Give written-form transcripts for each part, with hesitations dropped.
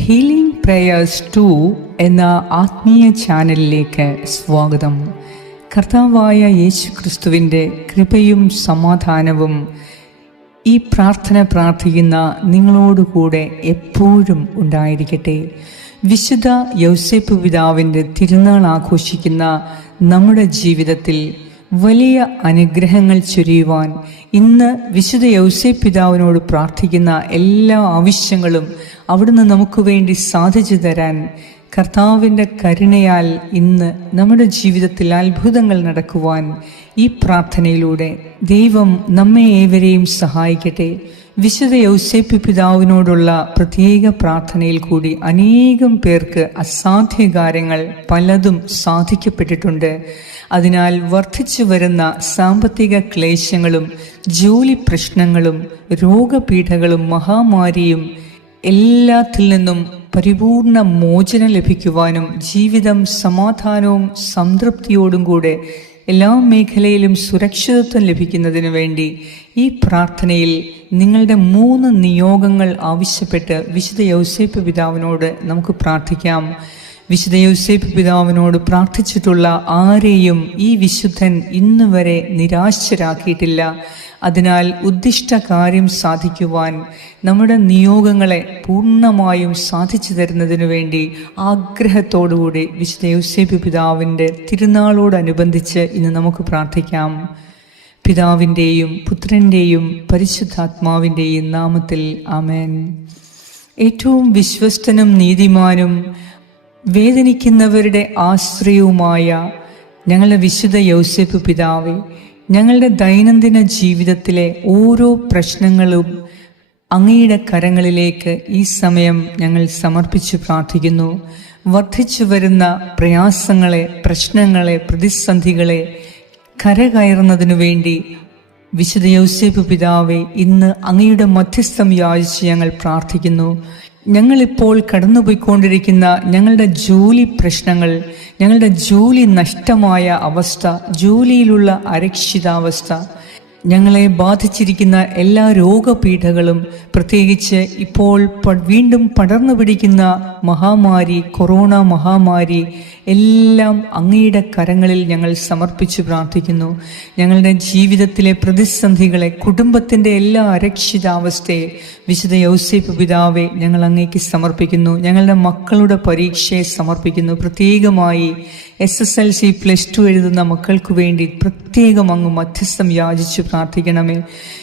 Healing prayers 2 എന്ന ആത്മീയ ചാനലിലേക്ക് സ്വാഗതം. കർത്താവായ യേശു ക്രിസ്തുവിൻ്റെ കൃപയും സമാധാനവും ഈ പ്രാർത്ഥന പ്രാർത്ഥിക്കുന്ന നിങ്ങളോടുകൂടെ എപ്പോഴും ഉണ്ടായിരിക്കട്ടെ. വിശുദ്ധ യൗസേപ്പ് പിതാവിൻ്റെ തിരുനാൾ ആഘോഷിക്കുന്ന നമ്മുടെ ജീവിതത്തിൽ വലിയ അനുഗ്രഹങ്ങൾ ചൊരിയുവാൻ ഇന്ന് വിശുദ്ധ യൗസേപ്പ് പിതാവിനോട് പ്രാർത്ഥിക്കുന്ന എല്ലാ ആവശ്യങ്ങളും അവിടുന്ന് നമുക്ക് വേണ്ടി സാധിച്ചു തരാൻ കർത്താവിൻ്റെ കരുണയാൽ ഇന്ന് നമ്മുടെ ജീവിതത്തിൽ അത്ഭുതങ്ങൾ നടക്കുവാൻ ഈ പ്രാർത്ഥനയിലൂടെ ദൈവം നമ്മെ ഏവരെയും സഹായിക്കട്ടെ. വിശുദ്ധ യൗസേപ്പ് പിതാവിനോടുള്ള പ്രത്യേക പ്രാർത്ഥനയിൽ കൂടി അനേകം പേർക്ക് അസാധ്യ കാര്യങ്ങൾ പലതും സാധിക്കപ്പെട്ടിട്ടുണ്ട്. അതിനാൽ വർദ്ധിച്ചു വരുന്ന സാമ്പത്തിക ക്ലേശങ്ങളും ജോലി പ്രശ്നങ്ങളും രോഗപീഠകളും മഹാമാരിയും എല്ലാത്തിൽ നിന്നും പരിപൂർണ മോചനം ലഭിക്കുവാനും ജീവിതം സമാധാനവും സംതൃപ്തിയോടും കൂടെ എല്ലാ മേഖലയിലും സുരക്ഷിതത്വം ലഭിക്കുന്നതിനു വേണ്ടി ഈ പ്രാർത്ഥനയിൽ നിങ്ങളുടെ 3 നിയോഗങ്ങൾ ആവശ്യപ്പെട്ട് വിശുദ്ധ യൗസേപ്പ് പിതാവിനോട് നമുക്ക് പ്രാർത്ഥിക്കാം. വിശുദ്ധ യൗസേപ്പ് പിതാവിനോട് പ്രാർത്ഥിച്ചിട്ടുള്ള ആരെയും ഈ വിശുദ്ധൻ ഇന്നുവരെ നിരാശരാക്കിയിട്ടില്ല. അതിനാൽ ഉദ്ദിഷ്ട കാര്യം സാധിക്കുവാൻ നമ്മുടെ നിയോഗങ്ങളെ പൂർണ്ണമായും സാധിച്ചു തരുന്നതിനു വേണ്ടി ആഗ്രഹത്തോടുകൂടി വിശുദ്ധ യൗസേപ്പ് പിതാവിൻ്റെ തിരുനാളോടനുബന്ധിച്ച് ഇന്ന് നമുക്ക് പ്രാർത്ഥിക്കാം. പിതാവിൻ്റെയും പുത്രൻ്റെയും പരിശുദ്ധാത്മാവിൻ്റെയും നാമത്തിൽ ആമേൻ. ഏറ്റവും വിശ്വസ്തനും നീതിമാനും വേദനിക്കുന്നവരുടെ ആശ്രയവുമായ ഞങ്ങളുടെ വിശുദ്ധ യൗസേപ്പ് പിതാവേ, ഞങ്ങളുടെ ദൈനംദിന ജീവിതത്തിലെ ഓരോ പ്രശ്നങ്ങളും അങ്ങയുടെ കരങ്ങളിലേക്ക് ഈ സമയം ഞങ്ങൾ സമർപ്പിച്ച് പ്രാർത്ഥിക്കുന്നു. വർദ്ധിച്ചു വരുന്ന പ്രയാസങ്ങളെ, പ്രശ്നങ്ങളെ, പ്രതിസന്ധികളെ കരകയറുന്നതിനു വേണ്ടി വിശുദ്ധ യൗസേപ്പ് പിതാവേ, ഇന്ന് അങ്ങയുടെ മധ്യസ്ഥം യാചിച്ച് ഞങ്ങൾ പ്രാർത്ഥിക്കുന്നു. ഞങ്ങളിപ്പോൾ കടന്നുപോയിക്കൊണ്ടിരിക്കുന്ന ഞങ്ങളുടെ ജോലി പ്രശ്നങ്ങൾ, ഞങ്ങളുടെ ജോലി നഷ്ടമായ അവസ്ഥ, ജോലിയിലുള്ള അരക്ഷിതാവസ്ഥ, ഞങ്ങളെ ബാധിച്ചിരിക്കുന്ന എല്ലാ രോഗപീഠകളും, പ്രത്യേകിച്ച് ഇപ്പോൾ വീണ്ടും പടർന്നു പിടിക്കുന്ന മഹാമാരി, കൊറോണ മഹാമാരി എല്ലാം അങ്ങയുടെ കരങ്ങളിൽ ഞങ്ങൾ സമർപ്പിച്ച് പ്രാർത്ഥിക്കുന്നു. ഞങ്ങളുടെ ജീവിതത്തിലെ പ്രതിസന്ധികളെ, കുടുംബത്തിൻ്റെ എല്ലാ അരക്ഷിതാവസ്ഥയെ വിശുദ്ധ യൗസേപ്പ് പിതാവെ ഞങ്ങൾ അങ്ങേക്ക് സമർപ്പിക്കുന്നു. ഞങ്ങളുടെ മക്കളുടെ പരീക്ഷയെ സമർപ്പിക്കുന്നു. പ്രത്യേകമായി SSLC +2 എഴുതുന്ന മക്കൾക്ക് വേണ്ടി പ്രത്യേകം അങ്ങ് മധ്യസ്ഥം യാചിച്ചു പ്രാർത്ഥിക്കണമേ.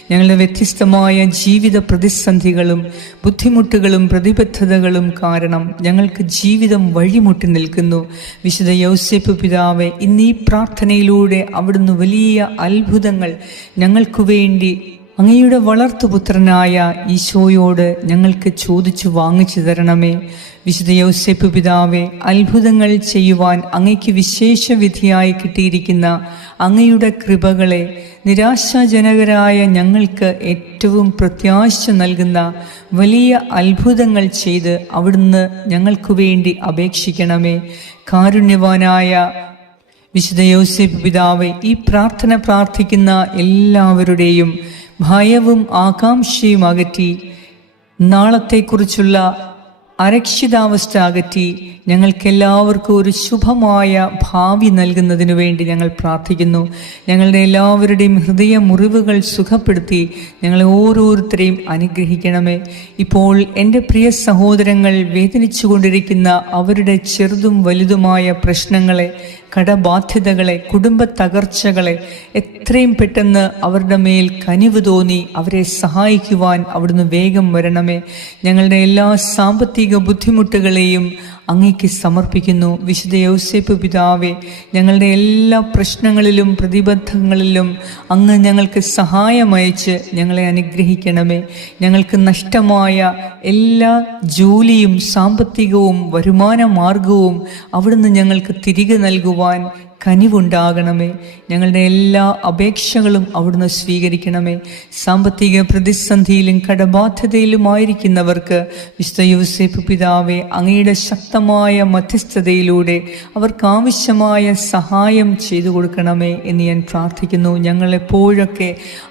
ഞങ്ങളുടെ വ്യത്യസ്തമായ ജീവിത പ്രതിസന്ധികളും ബുദ്ധിമുട്ടുകളും പ്രതിബദ്ധതകളും കാരണം ഞങ്ങൾക്ക് ജീവിതം വഴിമുട്ടി നിൽക്കുന്നു. വിശുദ്ധ യൗസേപ്പ് പിതാവെ, ഇന്ന് ഈ പ്രാർത്ഥനയിലൂടെ അവിടുന്ന് വലിയ അത്ഭുതങ്ങൾ ഞങ്ങൾക്ക് വേണ്ടി അങ്ങയുടെ വളർത്തുപുത്രനായ ഈശോയോട് ഞങ്ങൾക്ക് ചോദിച്ചു വാങ്ങിച്ചു തരണമേ. വിശുദ്ധ യൗസേപ്പ് പിതാവെ, അത്ഭുതങ്ങൾ ചെയ്യുവാൻ അങ്ങയ്ക്ക് വിശേഷ വിധിയായി കിട്ടിയിരിക്കുന്ന അങ്ങയുടെ കൃപകളെ നിരാശാജനകരായ ഞങ്ങൾക്ക് ഏറ്റവും പ്രത്യാശ നൽകുന്ന വലിയ അത്ഭുതങ്ങൾ ചെയ്ത് അവിടുന്ന് ഞങ്ങൾക്ക് വേണ്ടി അപേക്ഷിക്കണമേ. കാരുണ്യവാനായ വിശുദ്ധ യൗസേപ്പ് പിതാവെ, ഈ പ്രാർത്ഥന പ്രാർത്ഥിക്കുന്ന എല്ലാവരുടെയും ഭയവും ആകാംക്ഷയും അകറ്റി, നാളത്തെക്കുറിച്ചുള്ള അരക്ഷിതാവസ്ഥ അകറ്റി ഞങ്ങൾക്കെല്ലാവർക്കും ഒരു ശുഭമായ ഭാവി നൽകുന്നതിനു വേണ്ടി ഞങ്ങൾ പ്രാർത്ഥിക്കുന്നു. ഞങ്ങളുടെ എല്ലാവരുടെയും ഹൃദയ മുറിവുകൾ സുഖപ്പെടുത്തി ഞങ്ങളെ ഓരോരുത്തരെയും അനുഗ്രഹിക്കണമേ. ഇപ്പോൾ എൻ്റെ പ്രിയ സഹോദരങ്ങൾ വേദനിച്ചു കൊണ്ടിരിക്കുന്ന അവരുടെ ചെറുതും വലുതുമായ പ്രശ്നങ്ങളെ, കടബാധ്യതകളെ, കുടുംബ തകർച്ചകളെ എത്രയും പെട്ടെന്ന് അവരുടെ മേൽ കനിവ് തോന്നി അവരെ സഹായിക്കുവാൻ അവിടുന്ന് വേഗം വരണമേ. ഞങ്ങളുടെ എല്ലാ സാമ്പത്തിക ബുദ്ധിമുട്ടുകളെയും അങ്ങേക്ക് സമർപ്പിക്കുന്നു. വിശുദ്ധ യൗസേപ്പ് പിതാവെ, ഞങ്ങളുടെ എല്ലാ പ്രശ്നങ്ങളിലും പ്രതിബദ്ധങ്ങളിലും അങ്ങ് ഞങ്ങൾക്ക് സഹായമയച്ച് ഞങ്ങളെ അനുഗ്രഹിക്കണമേ. ഞങ്ങൾക്ക് നഷ്ടമായ എല്ലാ ജോലിയും സാമ്പത്തികവും വരുമാന മാർഗവും അവിടുന്ന് ഞങ്ങൾക്ക് തിരികെ നൽകുവാൻ കനിവുണ്ടാകണമേ. ഞങ്ങളുടെ എല്ലാ അപേക്ഷകളും അവിടുന്ന് സ്വീകരിക്കണമേ. സാമ്പത്തിക പ്രതിസന്ധിയിലും കടബാധ്യതയിലുമായിരിക്കുന്നവർക്ക് വിശുദ്ധ യോസേപ്പ് പിതാവേ, അങ്ങയുടെ ശക്തമായ മധ്യസ്ഥതയിലൂടെ അവർക്ക് ആവശ്യമായ സഹായം ചെയ്തു കൊടുക്കണമേ എന്ന് ഞാൻ പ്രാർത്ഥിക്കുന്നു. ഞങ്ങളെപ്പോഴൊക്കെ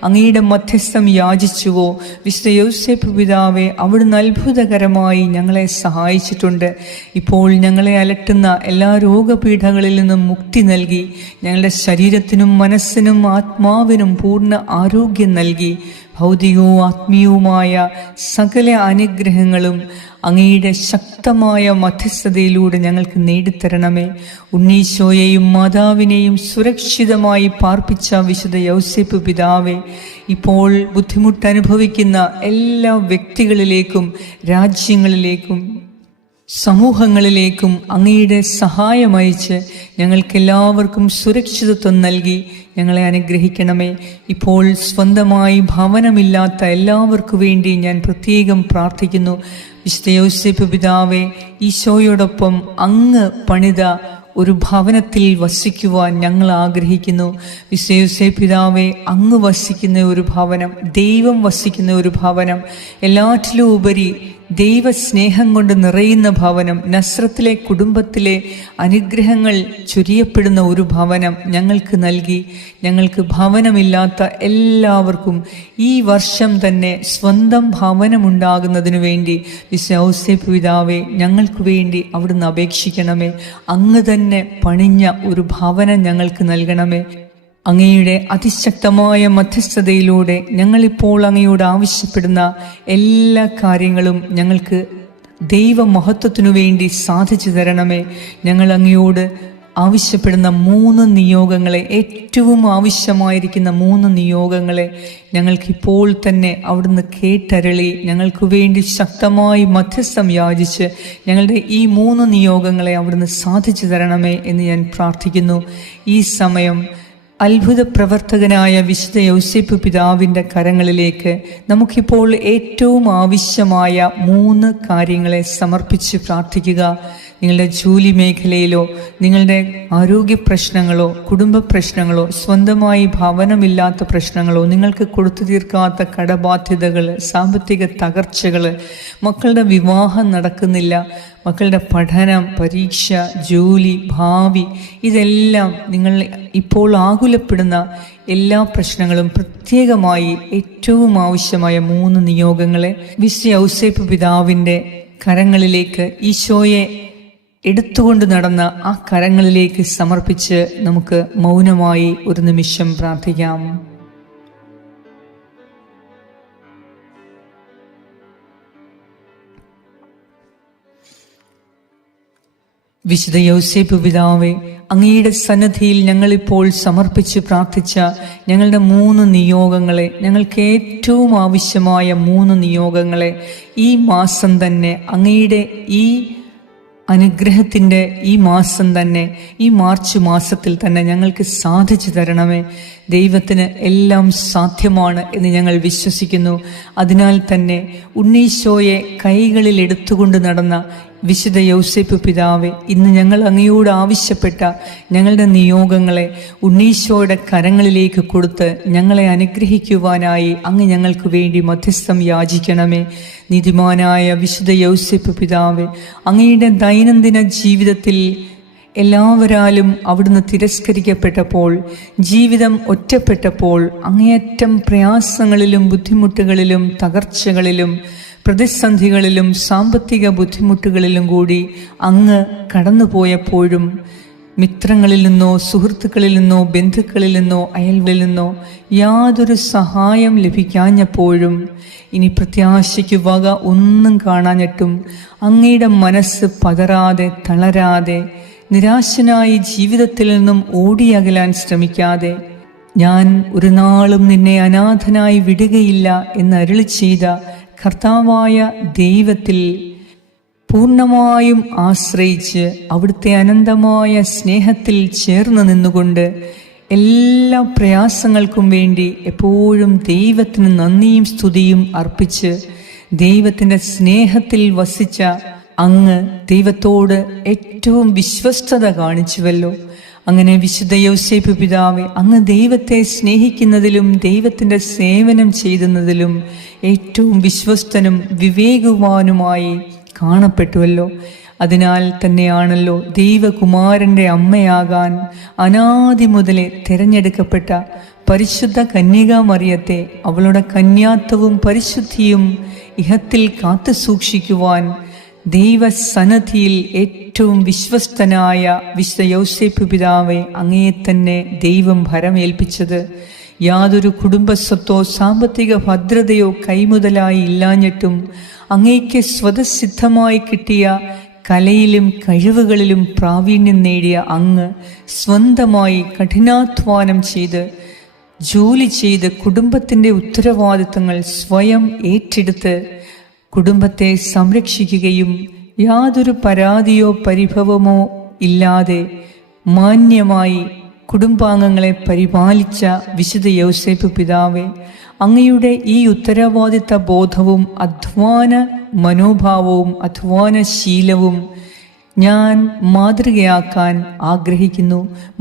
അങ്ങയുടെ മധ്യസ്ഥം യാചിച്ചുവോ വിശുദ്ധ യോസേപ്പ് പിതാവേ, അവിടുന്ന് അത്ഭുതകരമായി ഞങ്ങളെ സഹായിച്ചിട്ടുണ്ട്. ഇപ്പോൾ ഞങ്ങളെ അലട്ടുന്ന എല്ലാ രോഗപീഠകളിൽ നിന്നും മുക്തി നൽകി ഞങ്ങളുടെ ശരീരത്തിനും മനസ്സിനും ആത്മാവിനും പൂർണ്ണ ആരോഗ്യം നൽകി ഭൗതികവും ആത്മീയവുമായ സകല അനുഗ്രഹങ്ങളും അങ്ങയുടെ ശക്തമായ മധ്യസ്ഥതയിലൂടെ ഞങ്ങൾക്ക് നേടിത്തരണമേ. ഉണ്ണീശോയെയും മാതാവിനെയും സുരക്ഷിതമായി പാർപ്പിച്ച വിശുദ്ധ യൗസേപ്പ് പിതാവേ, ഇപ്പോൾ ബുദ്ധിമുട്ടനുഭവിക്കുന്ന എല്ലാ വ്യക്തികളിലേക്കും രാജ്യങ്ങളിലേക്കും സമൂഹങ്ങളിലേക്കും അങ്ങയുടെ സഹായമയച്ച് ഞങ്ങൾക്കെല്ലാവർക്കും സുരക്ഷിതത്വം നൽകി ഞങ്ങളെ അനുഗ്രഹിക്കണമേ. ഇപ്പോൾ സ്വന്തമായി ഭവനമില്ലാത്ത എല്ലാവർക്കു വേണ്ടി ഞാൻ പ്രത്യേകം പ്രാർത്ഥിക്കുന്നു. വിശുദ്ധ യൗസേപ്പ് പിതാവേ, ഈശോയോടൊപ്പം അങ്ങ് പണിത ഒരു ഭവനത്തിൽ വസിക്കുവാൻ ഞങ്ങൾ ആഗ്രഹിക്കുന്നു. വിശുദ്ധ യൗസേപ്പ് പിതാവേ, അങ്ങ് വസിക്കുന്ന ഒരു ഭവനം, ദൈവം വസിക്കുന്ന ഒരു ഭവനം, എല്ലാറ്റിലും ഉപരി ദൈവസ്നേഹം കൊണ്ട് നിറയുന്ന ഭവനം, നസ്രത്തിലെ കുടുംബത്തിലെ അനുഗ്രഹങ്ങൾ ചൊരിയപ്പെടുന്ന ഒരു ഭവനം ഞങ്ങൾക്ക് നൽകി ഞങ്ങൾക്ക് ഭവനമില്ലാത്ത എല്ലാവർക്കും ഈ വർഷം തന്നെ സ്വന്തം ഭവനമുണ്ടാകുന്നതിനു വേണ്ടി വിശുദ്ധ യൗസേപ്പ് പിതാവേ, ഞങ്ങൾക്ക് വേണ്ടി അവിടുന്ന് അപേക്ഷിക്കണമേ. അങ്ങ് തന്നെ പണിഞ്ഞ ഒരു ഭവനം ഞങ്ങൾക്ക് നൽകണമേ. അങ്ങയുടെ അതിശക്തമായ മധ്യസ്ഥതയിലൂടെ ഞങ്ങളിപ്പോൾ അങ്ങയോട് ആവശ്യപ്പെടുന്ന എല്ലാ കാര്യങ്ങളും ഞങ്ങൾക്ക് ദൈവമഹത്വത്തിനു വേണ്ടി സാധിച്ചു തരണമേ. ഞങ്ങൾ അങ്ങയോട് ആവശ്യപ്പെടുന്ന 3 നിയോഗങ്ങളെ, ഏറ്റവും ആവശ്യമായിരിക്കുന്ന 3 നിയോഗങ്ങളെ ഞങ്ങൾക്കിപ്പോൾ തന്നെ അവിടുന്ന് കേട്ടരളി ഞങ്ങൾക്ക് വേണ്ടി ശക്തമായി മധ്യസ്ഥം യാചിച്ച് ഞങ്ങളുടെ ഈ 3 നിയോഗങ്ങളെ അവിടുന്ന് സാധിച്ചു തരണമേ എന്ന് ഞാൻ പ്രാർത്ഥിക്കുന്നു. ഈ സമയം അത്ഭുത പ്രവർത്തകനായ വിശുദ്ധ യൗസേപ്പ് പിതാവിൻ്റെ കരങ്ങളിലേക്ക് നമുക്കിപ്പോൾ ഏറ്റവും ആവശ്യമായ 3 കാര്യങ്ങളെ സമർപ്പിച്ച് പ്രാർത്ഥിക്കുക. നിങ്ങളുടെ ജോലി മേഖലയിലോ, നിങ്ങളുടെ ആരോഗ്യ പ്രശ്നങ്ങളോ, കുടുംബ പ്രശ്നങ്ങളോ, സ്വന്തമായി ഭവനമില്ലാത്ത പ്രശ്നങ്ങളോ, നിങ്ങൾക്ക് കൊടുത്തു തീർക്കാത്ത കടബാധ്യതകൾ, സാമ്പത്തിക തകർച്ചകൾ, മക്കളുടെ വിവാഹം നടക്കുന്നില്ല, മക്കളുടെ പഠനം, പരീക്ഷ, ജോലി, ഭാവി, ഇതെല്ലാം നിങ്ങൾ ഇപ്പോൾ ആകുലപ്പെടുന്ന എല്ലാ പ്രശ്നങ്ങളും പ്രത്യേകമായി ഏറ്റവും ആവശ്യമായ 3 നിയോഗങ്ങളെ വിശുദ്ധ യൗസേപ്പ് പിതാവിൻ്റെ കരങ്ങളിലേക്ക്, ഈശോയെ എടുത്തുകൊണ്ട് നടന്ന ആ കരങ്ങളിലേക്ക് സമർപ്പിച്ച് നമുക്ക് മൗനമായി ഒരു നിമിഷം പ്രാർത്ഥിക്കാം. വിശുദ്ധ യൗസേപ്പ് പിതാവേ, അങ്ങയുടെ സന്നിധിയിൽ ഞങ്ങളിപ്പോൾ സമർപ്പിച്ച് പ്രാർത്ഥിച്ച ഞങ്ങളുടെ 3 നിയോഗങ്ങളെ, ഞങ്ങൾക്ക് ഏറ്റവും ആവശ്യമായ 3 നിയോഗങ്ങളെ ഈ മാസം തന്നെ, അങ്ങയുടെ ഈ അനുഗ്രഹത്തിൻ്റെ ഈ മാസം തന്നെ, ഈ മാർച്ച് മാസത്തിൽ തന്നെ ഞങ്ങൾക്ക് സാധിച്ചു തരണമേ. ദൈവത്തിന് എല്ലാം സാധ്യമാണ് എന്ന് ഞങ്ങൾ വിശ്വസിക്കുന്നു. അതിനാൽ തന്നെ ഉണ്ണീശോയെ കൈകളിൽ എടുത്തുകൊണ്ട് നടന്ന വിശുദ്ധ യൗസേപ്പ് പിതാവേ, ഇന്ന് ഞങ്ങൾ അങ്ങയോട് ആവശ്യപ്പെട്ട ഞങ്ങളുടെ നിയോഗങ്ങളെ ഉണ്ണീശോയുടെ കരങ്ങളിലേക്ക് കൊടുത്ത് ഞങ്ങളെ അനുഗ്രഹിക്കുവാനായി അങ്ങ് ഞങ്ങൾക്ക് വേണ്ടി മധ്യസ്ഥം യാചിക്കണമേ. നീതിമാനായ വിശുദ്ധ യൗസേപ്പ് പിതാവേ, അങ്ങയുടെ ദൈനംദിന ജീവിതത്തിൽ എല്ലാവരാലും അവിടുന്ന് തിരസ്കരിക്കപ്പെട്ടപ്പോൾ, ജീവിതം ഒറ്റപ്പെട്ടപ്പോൾ, അങ്ങേയറ്റം പ്രയാസങ്ങളിലും ബുദ്ധിമുട്ടുകളിലും തകർച്ചകളിലും പ്രതിസന്ധികളിലും സാമ്പത്തിക ബുദ്ധിമുട്ടുകളിലും കൂടി അങ്ങ് കടന്നുപോയപ്പോഴും മിത്രങ്ങളിൽ നിന്നോ, സുഹൃത്തുക്കളിൽ നിന്നോ, ബന്ധുക്കളിൽ നിന്നോ, അയൽകളിൽ നിന്നോ യാതൊരു സഹായം ലഭിക്കാഞ്ഞപ്പോഴും, ഇനി പ്രത്യാശയ്ക്ക് വക ഒന്നും കാണാഞ്ഞിട്ടും അങ്ങയുടെ മനസ്സ് പതറാതെ, തളരാതെ, നിരാശനായി ജീവിതത്തിൽ നിന്നും ഓടിയകലാൻ ശ്രമിക്കാതെ, ഞാൻ ഒരു നാളും നിന്നെ അനാഥനായി വിടുകയില്ല എന്ന് അരുളി ചെയ്ത കർത്താവായ ദൈവത്തിൽ പൂർണ്ണമായും ആശ്രയിച്ച് അവിടുത്തെ അനന്തമായ സ്നേഹത്തിൽ ചേർന്ന് നിന്നുകൊണ്ട് എല്ലാ പ്രയാസങ്ങൾക്കും വേണ്ടി എപ്പോഴും ദൈവത്തിന് നന്ദിയും സ്തുതിയും അർപ്പിച്ച് ദൈവത്തിൻ്റെ സ്നേഹത്തിൽ വസിച്ച അങ്ങ് ദൈവത്തോട് ഏറ്റവും വിശ്വസ്തത കാണിച്ചുവല്ലോ. അങ്ങനെ വിശുദ്ധ യൗസേപ്പ് പിതാവേ, അങ്ങ് ദൈവത്തെ സ്നേഹിക്കുന്നതിലും ദൈവത്തിൻ്റെ സേവനം ചെയ്യുന്നതിലും ഏറ്റവും വിശ്വസ്തനും വിവേകവാനുമായി കാണപ്പെട്ടുവല്ലോ. അതിനാൽ തന്നെയാണല്ലോ ദൈവകുമാരൻ്റെ അമ്മയാകാൻ അനാദി മുതലേ തിരഞ്ഞെടുക്കപ്പെട്ട പരിശുദ്ധ കന്യകാമറിയത്തെ അവളുടെ കന്യാത്വവും പരിശുദ്ധിയും ഇഹത്തിൽ കാത്തു സൂക്ഷിക്കുവാൻ ദൈവസന്നിധിയിൽ ഏറ്റവും വിശ്വസ്തനായ വിശുദ്ധ യൗസേപ്പ് പിതാവെ അങ്ങയെ തന്നെ ദൈവം ഭരമേൽപ്പിച്ചത്. യാതൊരു കുടുംബസ്വത്തോ സാമ്പത്തിക ഭദ്രതയോ കൈമുതലായി ഇല്ലാഞ്ഞിട്ടും അങ്ങേക്ക് സ്വതസിദ്ധമായി കിട്ടിയ കലയിലും കഴിവുകളിലും പ്രാവീണ്യം നേടിയ അങ്ങ് സ്വന്തമായി കഠിനാധ്വാനം ചെയ്ത് ജോലി ചെയ്ത് കുടുംബത്തിൻ്റെ ഉത്തരവാദിത്തങ്ങൾ സ്വയം ഏറ്റെടുത്ത് കുടുംബത്തെ സംരക്ഷിക്കുകയും യാതൊരു പരാതിയോ പരിഭവമോ ഇല്ലാതെ മാന്യമായി കുടുംബാംഗങ്ങളെ പരിപാലിച്ച വിശുദ്ധ യൗസേപ്പ് പിതാവേ, അങ്ങയുടെ ഈ ഉത്തരവാദിത്ത ബോധവും അധ്വാന മനോഭാവവും അധ്വാനശീലവും ഞാൻ മാതൃകയാക്കാൻ ആഗ്രഹിക്കുന്നു.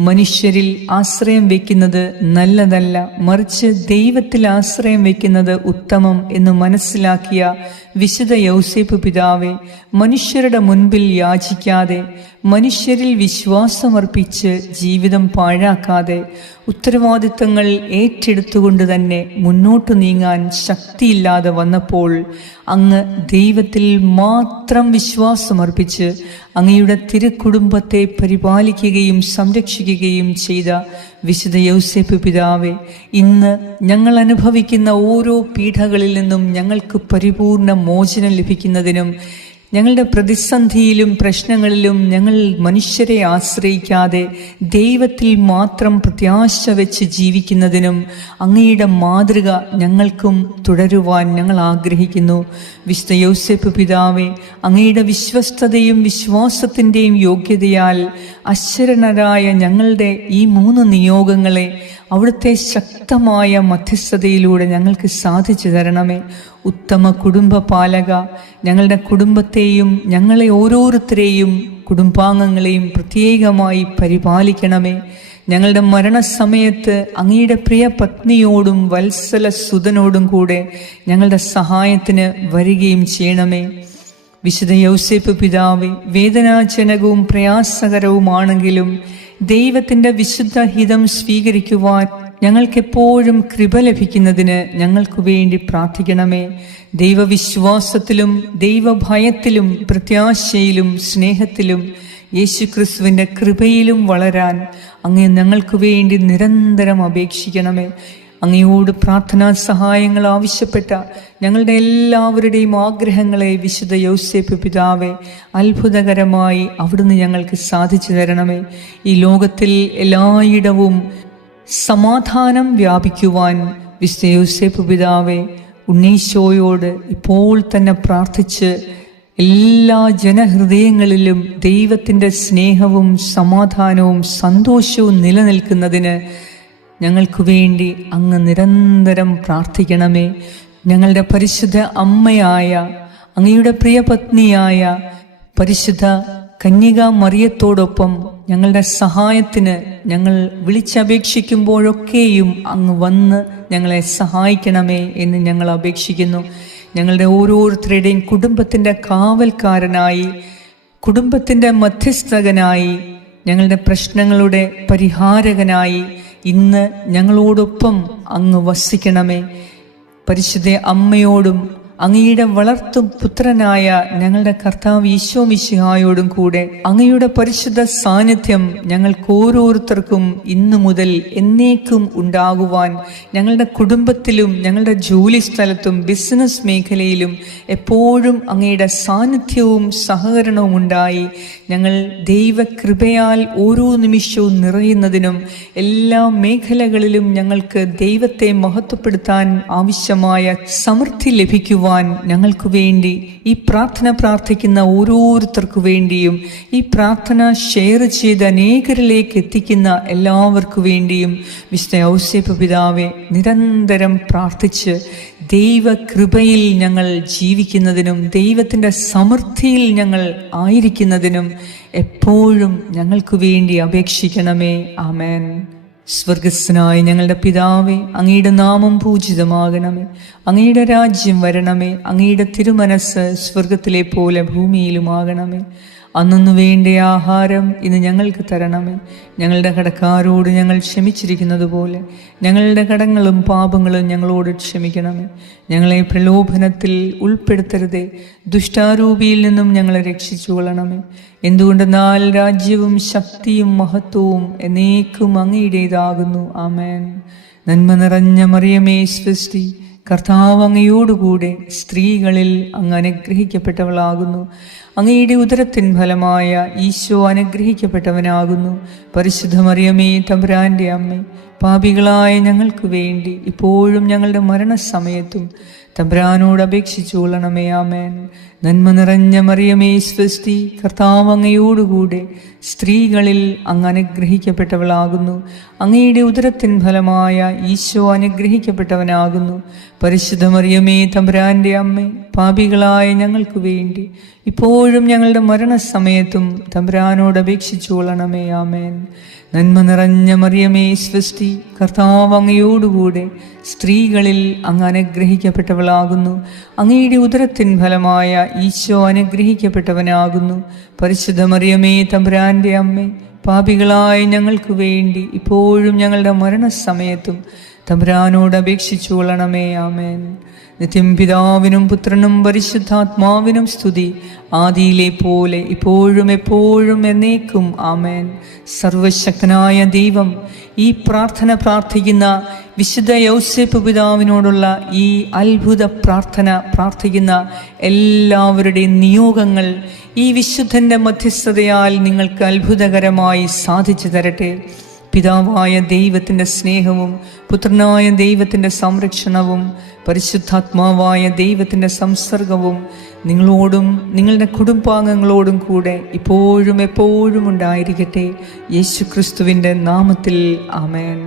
മനുഷ്യരിൽ ആശ്രയം വയ്ക്കുന്നത് നല്ലതല്ല, മറിച്ച് ദൈവത്തിൽ ആശ്രയം വയ്ക്കുന്നത് ഉത്തമം എന്ന് മനസ്സിലാക്കിയ വിശുദ്ധ യൗസേപ്പ് പിതാവെ, മനുഷ്യരുടെ മുൻപിൽ യാചിക്കാതെ മനുഷ്യരിൽ വിശ്വാസമർപ്പിച്ച് ജീവിതം പാഴാക്കാതെ ഉത്തരവാദിത്തങ്ങൾ ഏറ്റെടുത്തുകൊണ്ട് തന്നെ മുന്നോട്ടു നീങ്ങാൻ ശക്തിയില്ലാതെ വന്നപ്പോൾ അങ്ങ് ദൈവത്തിൽ മാത്രം വിശ്വാസമർപ്പിച്ച് അങ്ങയുടെ തിരുക്കുടുംബത്തെ പരിപാലിക്കുകയും സംരക്ഷിക്കുകയും ചെയ്ത വിശുദ്ധ യൗസേപ്പ് പിതാവെ, ഇന്ന് ഞങ്ങൾ അനുഭവിക്കുന്ന ഓരോ പീഡകളിൽ നിന്നും ഞങ്ങൾക്ക് പരിപൂർണ മോചനം ലഭിക്കുന്നതിനും ഞങ്ങളുടെ പ്രതിസന്ധിയിലും പ്രശ്നങ്ങളിലും ഞങ്ങൾ മനുഷ്യരെ ആശ്രയിക്കാതെ ദൈവത്തിൽ മാത്രം പ്രത്യാശ വെച്ച് ജീവിക്കുന്നതിനും അങ്ങയുടെ മാതൃക ഞങ്ങൾക്കും തുടരുവാൻ ഞങ്ങൾ ആഗ്രഹിക്കുന്നു. വിശുദ്ധ യൗസേപ്പ് പിതാവേ, അങ്ങയുടെ വിശ്വസ്തതയും വിശ്വാസത്തിൻ്റെയും യോഗ്യതയാൽ അശരണരായ ഞങ്ങളുടെ ഈ 3 നിയോഗങ്ങളെ അവിടുത്തെ ശക്തമായ മധ്യസ്ഥതയിലൂടെ ഞങ്ങൾക്ക് സാധിച്ചു തരണമേ. ഉത്തമ കുടുംബ പാലക, ഞങ്ങളുടെ കുടുംബത്തെയും ഞങ്ങളെ ഓരോരുത്തരെയും കുടുംബാംഗങ്ങളെയും പ്രത്യേകമായി പരിപാലിക്കണമേ. ഞങ്ങളുടെ മരണസമയത്ത് അങ്ങയുടെ പ്രിയ പത്നിയോടും വത്സല സുതനോടും കൂടെ ഞങ്ങളുടെ സഹായത്തിന് വരികയും ചെയ്യണമേ. വിശുദ്ധ യൗസേപ്പ് പിതാവേ, വേദനാജനകവും പ്രയാസകരവുമാണെങ്കിലും ദൈവത്തിൻ്റെ വിശുദ്ധ ഹിതം സ്വീകരിക്കുവാൻ ഞങ്ങൾക്കെപ്പോഴും കൃപ ലഭിക്കുന്നതിന് ഞങ്ങൾക്ക് വേണ്ടി പ്രാർത്ഥിക്കണമേ. ദൈവവിശ്വാസത്തിലും ദൈവഭയത്തിലും പ്രത്യാശയിലും സ്നേഹത്തിലും യേശുക്രിസ്തുവിൻ്റെ കൃപയിലും വളരാൻ അങ്ങ് ഞങ്ങൾക്ക് വേണ്ടി നിരന്തരം അപേക്ഷിക്കണമേ. അങ്ങയോട് പ്രാർത്ഥനാ സഹായങ്ങൾ ആവശ്യപ്പെട്ട ഞങ്ങളുടെ എല്ലാവരുടെയും ആഗ്രഹങ്ങളെ വിശുദ്ധ യൗസേപ്പ് പിതാവേ, അത്ഭുതകരമായി അവിടുന്ന് ഞങ്ങൾക്ക് സാധിച്ചു തരണമേ. ഈ ലോകത്തിൽ എല്ലായിടവും സമാധാനം വ്യാപിക്കുവാൻ വിശുദ്ധ യൗസേപ്പ് പിതാവേ, ഉണ്ണീശോയോട് ഇപ്പോൾ തന്നെ പ്രാർത്ഥിച്ച് എല്ലാ ജനഹൃദയങ്ങളിലും ദൈവത്തിൻ്റെ സ്നേഹവും സമാധാനവും സന്തോഷവും നിലനിൽക്കുന്നതിന് ഞങ്ങൾക്ക് വേണ്ടി അങ്ങ് നിരന്തരം പ്രാർത്ഥിക്കണമേ. ഞങ്ങളുടെ പരിശുദ്ധ അമ്മയായ അങ്ങയുടെ പ്രിയപത്നിയായ പരിശുദ്ധ കന്യകാ മറിയത്തോടൊപ്പം ഞങ്ങളുടെ സഹായത്തിന് ഞങ്ങൾ വിളിച്ചപേക്ഷിക്കുമ്പോഴൊക്കെയും അങ്ങ് വന്ന് ഞങ്ങളെ സഹായിക്കണമേ എന്ന് ഞങ്ങൾ അപേക്ഷിക്കുന്നു. ഞങ്ങളുടെ ഓരോരുത്തരുടെയും കുടുംബത്തിൻ്റെ കാവൽക്കാരനായി, കുടുംബത്തിൻ്റെ മധ്യസ്ഥകനായി, ഞങ്ങളുടെ പ്രശ്നങ്ങളുടെ പരിഹാരകനായി ഇന്ന് ഞങ്ങളോടൊപ്പം അങ്ങ് വസിക്കണമേ. പരിശുദ്ധ അമ്മയോടും അങ്ങയുടെ വളർത്തും പുത്രനായ ഞങ്ങളുടെ കർത്താവ് ഈശോ മിശിഹായോടും കൂടെ അങ്ങയുടെ പരിശുദ്ധ സാന്നിധ്യം ഞങ്ങൾക്ക് ഓരോരുത്തർക്കും ഇന്നു മുതൽ എന്നേക്കും ഉണ്ടാകുവാൻ ഞങ്ങളുടെ കുടുംബത്തിലും ഞങ്ങളുടെ ജോലി സ്ഥലത്തും ബിസിനസ് മേഖലയിലും എപ്പോഴും അങ്ങയുടെ സാന്നിധ്യവും സഹകരണവും ഉണ്ടായി ഞങ്ങൾ ദൈവകൃപയാൽ ഓരോ നിമിഷവും നിറയുന്നതിനും എല്ലാ മേഖലകളിലും ഞങ്ങൾക്ക് ദൈവത്തെ മഹത്വപ്പെടുത്താൻ ആവശ്യമായ സമൃദ്ധി ലഭിക്കുവാൻ ഞങ്ങൾക്ക് വേണ്ടി ഈ പ്രാർത്ഥന പ്രാർത്ഥിക്കുന്ന ഓരോരുത്തർക്കു വേണ്ടിയും ഈ പ്രാർത്ഥന ഷെയർ ചെയ്ത് അനേകരിലേക്ക് എത്തിക്കുന്ന എല്ലാവർക്കു വേണ്ടിയും വിശുദ്ധ ഔസേപ്പ് പിതാവെ നിരന്തരം പ്രാർത്ഥിച്ച് ദൈവകൃപയിൽ ഞങ്ങൾ ജീവിക്കുന്നതിനും ദൈവത്തിൻ്റെ സമൃദ്ധിയിൽ ഞങ്ങൾ ആയിരിക്കുന്നതിനും എപ്പോഴും ഞങ്ങൾക്ക് വേണ്ടി അപേക്ഷിക്കണമേ. ആമേൻ. സ്വർഗസ്ഥനായ ഞങ്ങളുടെ പിതാവേ, അങ്ങയുടെ നാമം പൂജിതമാകണമേ. അങ്ങയുടെ രാജ്യം വരണമേ. അങ്ങയുടെ തിരുമനസ് സ്വർഗത്തിലെ പോലെ ഭൂമിയിലുമാകണമേ. അന്നു വേണ്ട ആഹാരം ഇന്ന് ഞങ്ങൾക്ക് തരണമേ. ഞങ്ങളുടെ കടക്കാരോട് ഞങ്ങൾ ക്ഷമിച്ചിരിക്കുന്നത് പോലെ ഞങ്ങളുടെ കടങ്ങളും പാപങ്ങളും ഞങ്ങളോട് ക്ഷമിക്കണമേ. ഞങ്ങളെ പ്രലോഭനത്തിൽ ഉൾപ്പെടുത്തരുതേ, ദുഷ്ടാരൂപിയിൽ നിന്നും ഞങ്ങളെ രക്ഷിച്ചുകൊള്ളണമേ. എന്തുകൊണ്ടെന്നാൽ രാജ്യവും ശക്തിയും മഹത്വവും എന്നേക്കും അങ്ങയുടേതാകുന്നു. ആമേൻ. നന്മ നിറഞ്ഞ മറിയമേ, സ്വസ്തി, കർത്താവ് അങ്ങയോടുകൂടെ സ്ത്രീകളിൽ അങ്ങ് അനുഗ്രഹിക്കപ്പെട്ടവളാകുന്നു. അങ്ങയുടെ ഉദരത്തിൻ ഫലമായ ഈശോ അനുഗ്രഹിക്കപ്പെട്ടവനാകുന്നു. പരിശുദ്ധ മറിയമേ, തമ്പുരാന്റെ അമ്മേ, പാപികളായ ഞങ്ങൾക്ക് വേണ്ടി ഇപ്പോഴും ഞങ്ങളുടെ മരണസമയത്തും തമ്പുരാനോട് അപേക്ഷിച്ചു കൊള്ളണമേ. ആമേൻ. നന്മ നിറഞ്ഞ മറിയമേ, സ്വസ്തി, കർത്താവ് അങ്ങയോടുകൂടെ സ്ത്രീകളിൽ അങ്ങ് അനുഗ്രഹിക്കപ്പെട്ടവളാകുന്നു. അങ്ങയുടെ ഉദരത്തിൻ ഫലമായ ഈശോ അനുഗ്രഹിക്കപ്പെട്ടവനാകുന്നു. പരിശുദ്ധ മറിയമേ, തമ്പുരാന്റെ അമ്മേ, പാപികളായ ഞങ്ങൾക്ക് വേണ്ടി ഇപ്പോഴും ഞങ്ങളുടെ മരണസമയത്തും തമ്പുരാനോട് അപേക്ഷിച്ചു കൊള്ളണമേ. ആമേൻ. നന്മ നിറഞ്ഞ മറിയമേ, സ്വസ്തി, കർത്താവ് അങ്ങയോടുകൂടെ സ്ത്രീകളിൽ അങ്ങ് അനുഗ്രഹിക്കപ്പെട്ടവളാകുന്നു. അങ്ങയുടെ ഉദരത്തിൻ ഫലമായ ഈശോ അനുഗ്രഹിക്കപ്പെട്ടവനാകുന്നു. പരിശുദ്ധ മറിയമേ, തമ്പുരാന്റെ അമ്മേ, പാപികളായ ഞങ്ങൾക്ക് വേണ്ടി ഇപ്പോഴും ഞങ്ങളുടെ മരണസമയത്തും തമ്പുരാനോട് അപേക്ഷിച്ചു കൊള്ളണമേ. ആമേൻ. നിത്യം പിതാവിനും പുത്രനും പരിശുദ്ധാത്മാവിനും സ്തുതി, ആദിയിലെ പോലെ ഇപ്പോഴും എപ്പോഴും എന്നേക്കും. ആമേൻ. സർവശക്തനായ ദൈവം ഈ പ്രാർത്ഥന പ്രാർത്ഥിക്കുന്ന വിശുദ്ധ യൗസേപ്പ് പിതാവിനോടുള്ള ഈ അത്ഭുത പ്രാർത്ഥന പ്രാർത്ഥിക്കുന്ന എല്ലാവരുടെയും നിയോഗങ്ങൾ ഈ വിശുദ്ധൻ്റെ മധ്യസ്ഥതയാൽ നിങ്ങൾക്ക് അത്ഭുതകരമായി സാധിച്ചു തരട്ടെ. പിതാവായ ദൈവത്തിൻ്റെ സ്നേഹവും പുത്രനായ ദൈവത്തിൻ്റെ സംരക്ഷണവും പരിശുദ്ധാത്മാവായ ദൈവത്തിൻ്റെ സംസർഗവും നിങ്ങളോടും നിങ്ങളുടെ കുടുംബാംഗങ്ങളോടും കൂടെ ഇപ്പോഴും എപ്പോഴും ഉണ്ടായിരിക്കട്ടെ. യേശുക്രിസ്തുവിൻ്റെ നാമത്തിൽ. ആമേൻ.